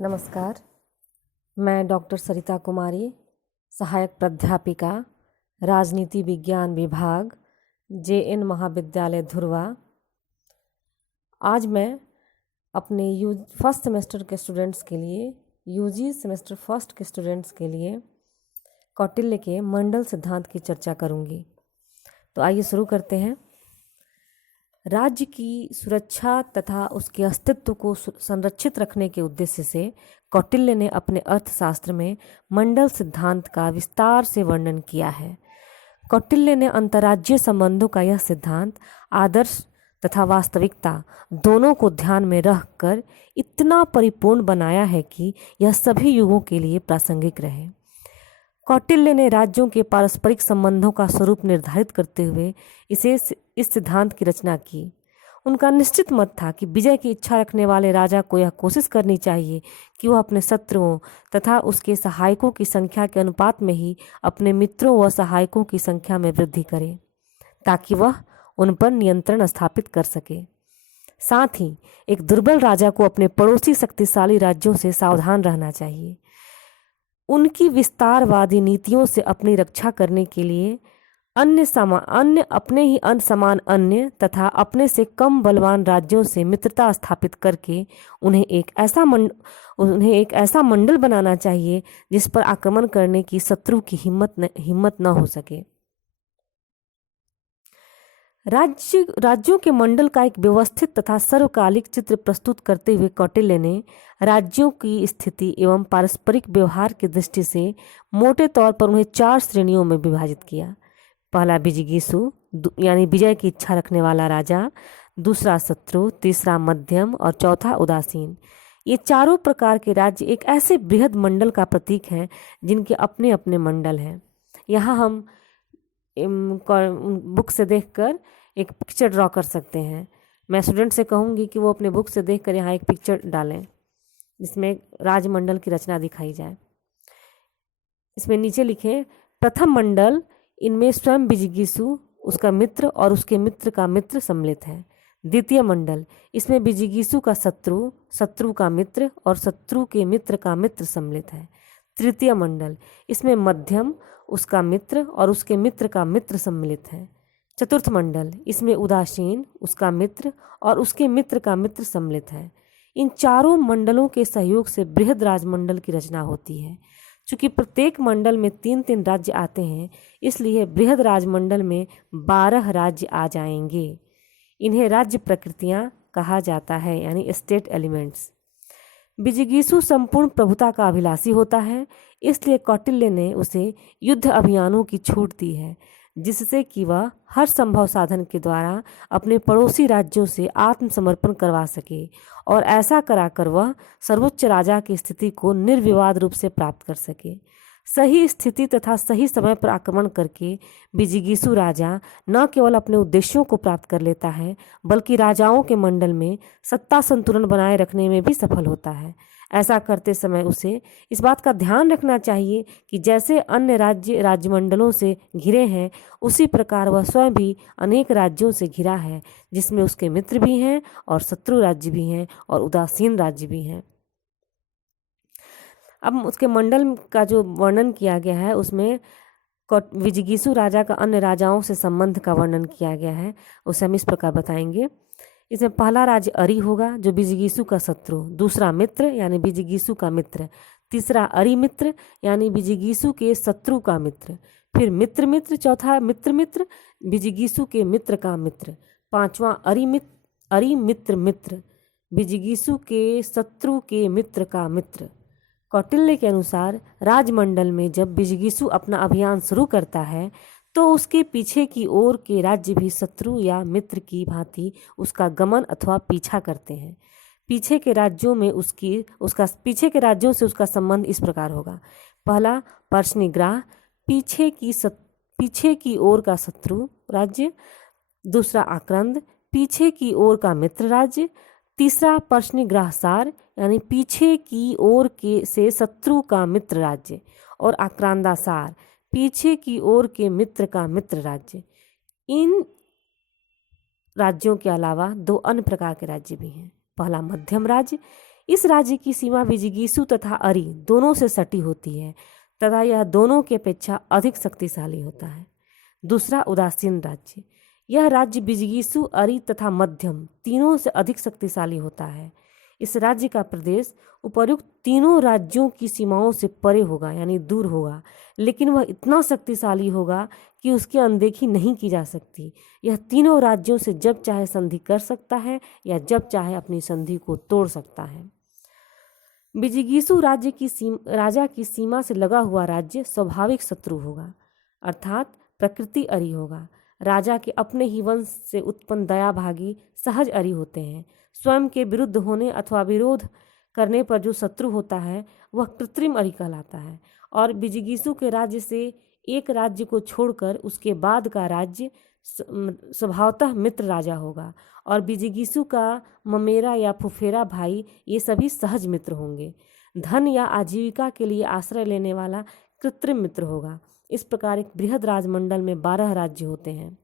नमस्कार। मैं डॉक्टर सरिता कुमारी, सहायक प्राध्यापिका, राजनीति विज्ञान विभाग, JN महाविद्यालय धुर्वा। आज मैं अपने फर्स्ट सेमेस्टर के स्टूडेंट्स के लिए, UG सेमेस्टर फर्स्ट के स्टूडेंट्स के लिए कौटिल्य के मंडल सिद्धांत की चर्चा करूंगी। तो आइए शुरू करते हैं। राज्य की सुरक्षा तथा उसके अस्तित्व को संरक्षित रखने के उद्देश्य से कौटिल्य ने अपने अर्थशास्त्र में मंडल सिद्धांत का विस्तार से वर्णन किया है। कौटिल्य ने अंतर्राज्यीय संबंधों का यह सिद्धांत आदर्श तथा वास्तविकता दोनों को ध्यान में रखकर इतना परिपूर्ण बनाया है कि यह सभी युगों के लिए प्रासंगिक रहे। कौटिल्य ने राज्यों के पारस्परिक संबंधों का स्वरूप निर्धारित करते हुए इस सिद्धांत की रचना की। उनका निश्चित मत था कि विजय की इच्छा रखने वाले राजा को यह कोशिश करनी चाहिए कि वह अपने शत्रुओं तथा उसके सहायकों की संख्या के अनुपात में ही अपने मित्रों व सहायकों की संख्या में वृद्धि करे, ताकि वह उन पर नियंत्रण स्थापित कर सके। साथ ही एक दुर्बल राजा को अपने पड़ोसी शक्तिशाली राज्यों से सावधान रहना चाहिए। उनकी विस्तारवादी नीतियों से अपनी रक्षा करने के लिए अपने ही समान अन्य तथा अपने से कम बलवान राज्यों से मित्रता स्थापित करके उन्हें एक ऐसा मंडल बनाना चाहिए जिस पर आक्रमण करने की शत्रु की हिम्मत न हो सके। राज्यों के मंडल का एक व्यवस्थित तथा सर्वकालिक चित्र प्रस्तुत करते हुए कौटिल्य ने राज्यों की स्थिति एवं पारस्परिक व्यवहार की दृष्टि से मोटे तौर पर उन्हें 4 श्रेणियों में विभाजित किया। पहला विजिगीषु यानी विजय की इच्छा रखने वाला राजा, दूसरा शत्रु, तीसरा मध्यम और चौथा उदासीन। ये चारों प्रकार के राज्य एक ऐसे बृहद मंडल का प्रतीक हैं जिनके अपने अपने मंडल हैं। यहाँ हम बुक से देखकर एक पिक्चर ड्रॉ कर सकते हैं। मैं स्टूडेंट से कहूँगी कि वो अपने बुक से देखकर यहाँ एक पिक्चर डालें जिसमें राजमंडल की रचना दिखाई जाए। इसमें नीचे लिखें, प्रथम मंडल, इनमें स्वयं विजिगीषु, उसका मित्र और उसके मित्र का मित्र सम्मिलित है। द्वितीय मंडल, इसमें विजिगीषु का शत्रु, शत्रु का मित्र और शत्रु के मित्र का मित्र सम्मिलित है। तृतीय मंडल, इसमें मध्यम, उसका मित्र और उसके मित्र का मित्र सम्मिलित है। चतुर्थ मंडल, इसमें उदासीन, उसका मित्र और उसके मित्र का मित्र सम्मिलित है। इन चारों मंडलों के सहयोग से बृहद राजमंडल की रचना होती है। चूंकि प्रत्येक मंडल में 3-3 राज्य आते हैं, इसलिए बृहद राजमंडल में 12 राज्य आ जाएंगे। इन्हें राज्य प्रकृतियां कहा जाता है, यानी स्टेट एलिमेंट्स। विजिगीषु संपूर्ण प्रभुता का अभिलाषी होता है, इसलिए कौटिल्य ने उसे युद्ध अभियानों की छूट दी है, जिससे कि वह हर संभव साधन के द्वारा अपने पड़ोसी राज्यों से आत्मसमर्पण करवा सके और ऐसा कराकर वह सर्वोच्च राजा की स्थिति को निर्विवाद रूप से प्राप्त कर सके। सही स्थिति तथा सही समय पर आक्रमण करके विजिगीषु राजा न केवल अपने उद्देश्यों को प्राप्त कर लेता है, बल्कि राजाओं के मंडल में सत्ता संतुलन बनाए रखने में भी सफल होता है। ऐसा करते समय उसे इस बात का ध्यान रखना चाहिए कि जैसे अन्य राज्यमंडलों से घिरे हैं, उसी प्रकार वह स्वयं भी अनेक राज्यों से घिरा है, जिसमें उसके मित्र भी हैं और शत्रु राज्य भी हैं और उदासीन राज्य भी हैं। अब उसके मंडल का जो वर्णन किया गया है, उसमें विजिगीषु राजा का अन्य राजाओं से संबंध का वर्णन किया गया है। उसे हम इस प्रकार बताएंगे। इसमें पहला राज्य अरि होगा, जो विजिगीषु का शत्रु, दूसरा मित्र यानी विजिगीषु का मित्र, तीसरा अरि मित्र यानी विजिगीषु के शत्रु का मित्र, फिर मित्र मित्र, चौथा मित्र मित्र, विजिगीषु के मित्र का मित्र, पांचवा अरि मित्र मित्र, विजिगीषु के शत्रु के मित्र का मित्र। कौटिल्य के अनुसार राजमंडल में जब विजिगीषु अपना अभियान शुरू करता है, तो उसके पीछे की ओर के राज्य भी शत्रु या मित्र की भांति उसका गमन अथवा पीछा करते हैं। पीछे के राज्यों से उसका संबंध इस प्रकार होगा। पहला पर्शनिग्राह, पीछे की ओर का शत्रु राज्य, दूसरा आक्रंद, पीछे की ओर का मित्र राज्य, तीसरा पर्शनिग्राहसार यानी पीछे की ओर से शत्रु का मित्र राज्य, और आक्रांदासार, पीछे की ओर के मित्र का मित्र राज्य। इन राज्यों के अलावा 2 अन्य प्रकार के राज्य भी हैं। पहला मध्यम राज्य, इस राज्य की सीमा विजिगीसु तथा अरि दोनों से सटी होती है तथा यह दोनों की अपेक्षा अधिक शक्तिशाली होता है। दूसरा, उदासीन राज्य। यह राज्य विजिगीसु, अरि तथा मध्यम तीनों से अधिक शक्तिशाली होता है। इस राज्य का प्रदेश उपर्युक्त तीनों राज्यों की सीमाओं से परे होगा, यानी दूर होगा, लेकिन वह इतना शक्तिशाली होगा कि उसकी अनदेखी नहीं की जा सकती। यह तीनों राज्यों से जब चाहे संधि कर सकता है या जब चाहे अपनी संधि को तोड़ सकता है। विजिगीसु राजा की सीमा से लगा हुआ राज्य स्वाभाविक शत्रु होगा, अर्थात प्रकृति अरि होगा। राजा के अपने ही वंश से उत्पन्न दयाभागी सहज अरि होते हैं। स्वयं के विरुद्ध होने अथवा विरोध करने पर जो शत्रु होता है वह कृत्रिम अरि कहलाता है। और विजिगीसु के राज्य से एक राज्य को छोड़कर उसके बाद का राज्य स्वभावतः मित्र राजा होगा, और विजिगीसु का ममेरा या फुफेरा भाई ये सभी सहज मित्र होंगे। धन या आजीविका के लिए आश्रय लेने वाला कृत्रिम मित्र होगा। इस प्रकार एक बृहद राजमंडल में 12 राज्य होते हैं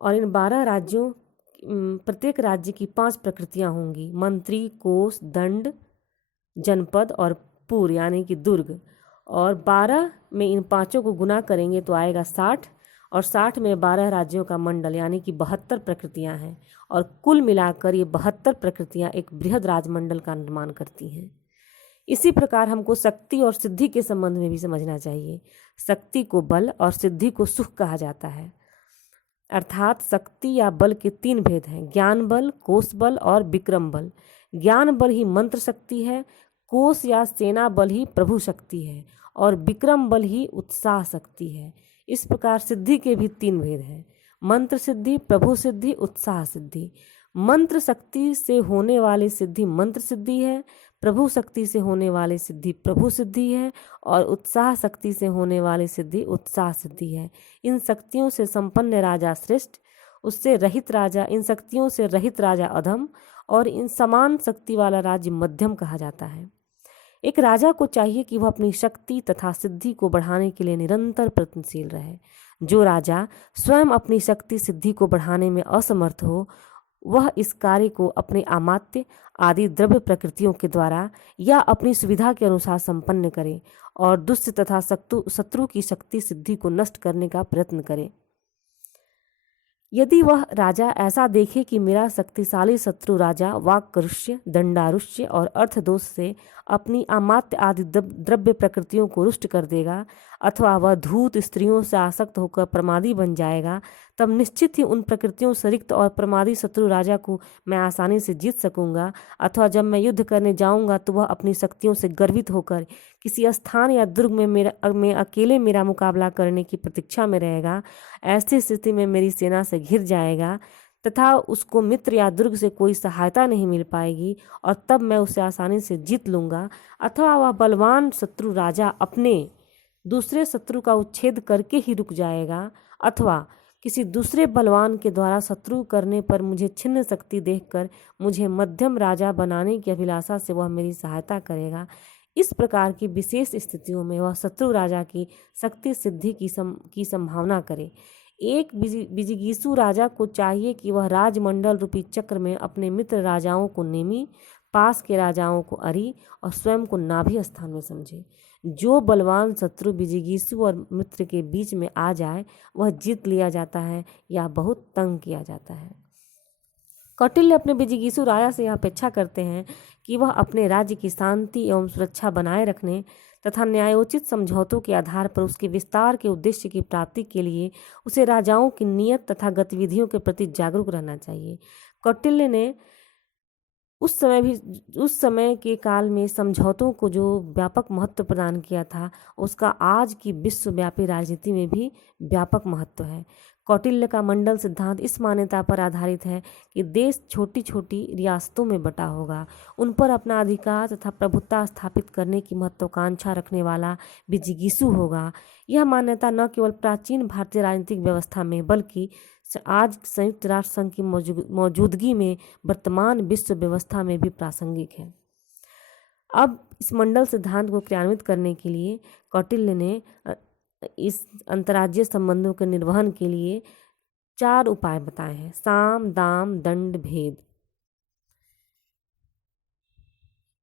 और इन 12 राज्यों प्रत्येक राज्य की 5 प्रकृतियां होंगी: मंत्री, कोष, दंड, जनपद और पुर यानी कि दुर्ग। और 12 में इन पांचों को गुना करेंगे तो आएगा 60, और 60 में 12 राज्यों का मंडल यानी कि 72 प्रकृतियां हैं, और कुल मिलाकर ये 72 प्रकृतियां एक बृहद राजमंडल का निर्माण करती हैं। इसी प्रकार हमको शक्ति और सिद्धि के संबंध में भी समझना चाहिए। शक्ति को बल और सिद्धि को सुख कहा जाता है, अर्थात शक्ति या बल के 3 भेद हैं: ज्ञान बल, कोष बल और विक्रम बल। ज्ञान बल ही मंत्र शक्ति है, कोष या सेना बल ही प्रभु शक्ति है, और विक्रम बल ही उत्साह शक्ति है। इस प्रकार सिद्धि के भी 3 भेद हैं: मंत्र सिद्धि, प्रभु सिद्धि, उत्साह सिद्धि। मंत्र शक्ति से होने वाली सिद्धि मंत्र सिद्धि है, प्रभु शक्ति से होने वाली सिद्धि प्रभु सिद्धि है, और उत्साह शक्ति से होने वाली सिद्धि उत्साह सिद्धि है। इन शक्तियों से संपन्न राजा श्रेष्ठ, उससे रहित राजा इन शक्तियों से रहित राजा अधम, और इन समान शक्ति वाला राज्य मध्यम कहा जाता है। एक राजा को चाहिए कि वह अपनी शक्ति तथा सिद्धि को बढ़ाने के लिए निरंतर प्रयत्नशील रहे। जो राजा स्वयं अपनी शक्ति सिद्धि को बढ़ाने में असमर्थ हो, वह इस कार्य को अपने अमात्य आदि द्रव्य प्रकृतियों के द्वारा या अपनी सुविधा के अनुसार संपन्न करे, और दुष्ट तथा शत्रु की शक्ति सिद्धि को नष्ट करने का प्रयत्न करे। यदि वह राजा ऐसा देखे कि मेरा शक्तिशाली शत्रु राजा वाक्करुष्य, दंडारुष्य और अर्थदोष से अपनी अमात्य आदि द्रव्य प्रकृतियों को रुष्ट कर देगा, अथवा वह धूर्त स्त्रियों से आसक्त होकर प्रमादी बन जाएगा, तब निश्चित ही उन प्रकृतियों से रिक्त और प्रमादी शत्रु राजा को मैं आसानी से जीत सकूंगा। अथवा जब मैं युद्ध करने जाऊंगा तो वह अपनी शक्तियों से गर्वित होकर किसी स्थान या दुर्ग में अकेले मेरा मुकाबला करने की प्रतीक्षा में रहेगा। ऐसी स्थिति में मेरी सेना से घिर जाएगा तथा उसको मित्र या दुर्ग से कोई सहायता नहीं मिल पाएगी, और तब मैं उसे आसानी से जीत लूँगा। अथवा वह बलवान शत्रु राजा अपने दूसरे शत्रु का उच्छेद करके ही रुक जाएगा, अथवा किसी दूसरे बलवान के द्वारा शत्रु करने पर मुझे छिन्न शक्ति देखकर मुझे मध्यम राजा बनाने की अभिलाषा से वह मेरी सहायता करेगा। इस प्रकार की विशेष स्थितियों में वह शत्रु राजा की शक्ति सिद्धि की संभावना करे। एक विजिगीसु राजा को चाहिए कि वह राजमंडल रूपी चक्र में अपने मित्र राजाओं को नेमि, पास के राजाओं को अरि और स्वयं को नाभि स्थान में समझे। जो बलवान शत्रु विजिगीसु और मित्र के बीच में आ जाए वह जीत लिया जाता है या बहुत तंग किया जाता है। कौटिल्य अपने विजिगीसु राजा से यह अपेक्षा करते हैं कि वह अपने राज्य की शांति एवं सुरक्षा बनाए रखने तथा न्यायोचित समझौतों के आधार पर उसके विस्तार के उद्देश्य की प्राप्ति के लिए उसे राजाओं की नियत तथा गतिविधियों के प्रति जागरूक रहना चाहिए। कौटिल्य ने उस समय के काल में समझौतों को जो व्यापक महत्व प्रदान किया था, उसका आज की विश्वव्यापी राजनीति में भी व्यापक महत्व है। कौटिल्य का मंडल सिद्धांत इस मान्यता पर आधारित है कि देश छोटी छोटी रियासतों में बटा होगा, उन पर अपना अधिकार तथा प्रभुत्व स्थापित करने की महत्वाकांक्षा रखने वाला विजिगीसु होगा। यह मान्यता न केवल प्राचीन भारतीय राजनीतिक व्यवस्था में बल्कि आज संयुक्त राष्ट्र संघ की मौजूदगी में वर्तमान विश्व व्यवस्था में भी प्रासंगिक है। अब इस मंडल सिद्धांत को क्रियान्वित करने के लिए कौटिल्य ने इस अंतर्राज्यीय संबंधों के निर्वहन के लिए 4 उपाय बताए हैं: साम, दाम, दंड, भेद।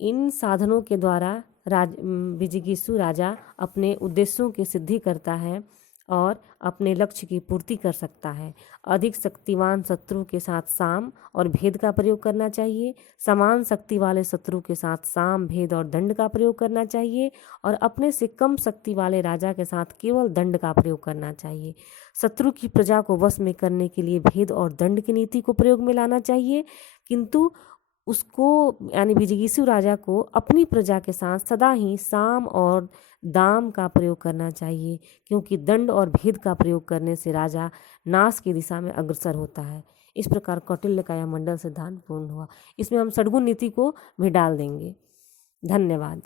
इन साधनों के द्वारा विजिगीषु राजा अपने उद्देश्यों की सिद्धि करता है और अपने लक्ष्य की पूर्ति कर सकता है। अधिक शक्तिवान शत्रु के साथ साम और भेद का प्रयोग करना चाहिए। समान शक्ति वाले शत्रु के साथ साम, भेद और दंड का प्रयोग करना चाहिए और अपने से कम शक्ति वाले राजा के साथ केवल दंड का प्रयोग करना चाहिए। शत्रु की प्रजा को वश में करने के लिए भेद और दंड की नीति को प्रयोग में लाना चाहिए, किंतु उसको यानी विजिगीषु राजा को अपनी प्रजा के साथ सदा ही साम और दाम का प्रयोग करना चाहिए, क्योंकि दंड और भेद का प्रयोग करने से राजा नाश की दिशा में अग्रसर होता है। इस प्रकार कौटिल्य का यह मंडल सिद्धांत पूर्ण हुआ। इसमें हम षड्गुण नीति को भी डाल देंगे। धन्यवाद।